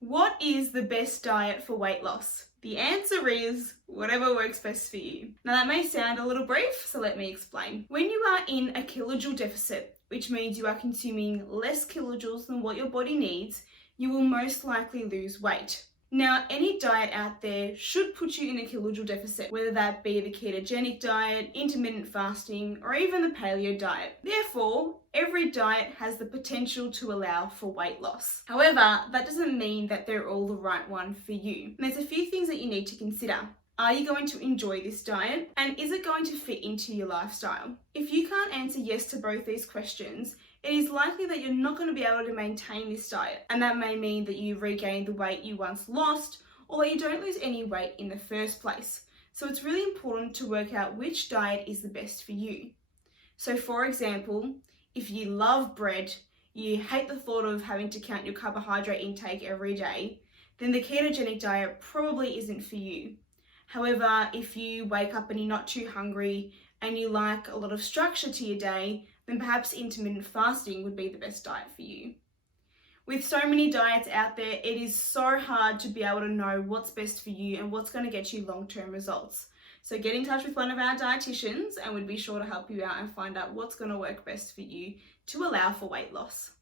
What is the best diet for weight loss? The answer is whatever works best for you. Now that may sound a little brief, so let me explain. When you are in a kilojoule deficit, which means you are consuming less kilojoules than what your body needs, you will most likely lose weight. Now, any diet out there should put you in a kilojoule deficit, whether that be the ketogenic diet, intermittent fasting, or even the paleo diet. Therefore, every diet has the potential to allow for weight loss. However, that doesn't mean that they're all the right one for you. And there's a few things that you need to consider. Are you going to enjoy this diet? And is it going to fit into your lifestyle? If you can't answer yes to both these questions, it is likely that you're not going to be able to maintain this diet, and that may mean that you regain the weight you once lost, or that you don't lose any weight in the first place. So it's really important to work out which diet is the best for you. So for example, if you love bread, you hate the thought of having to count your carbohydrate intake every day, then the ketogenic diet probably isn't for you. However, if you wake up and you're not too hungry and you like a lot of structure to your day, then perhaps intermittent fasting would be the best diet for you. With so many diets out there, it is so hard to be able to know what's best for you and what's going to get you long-term results. So get in touch with one of our dietitians and we'd be sure to help you out and find out what's going to work best for you to allow for weight loss.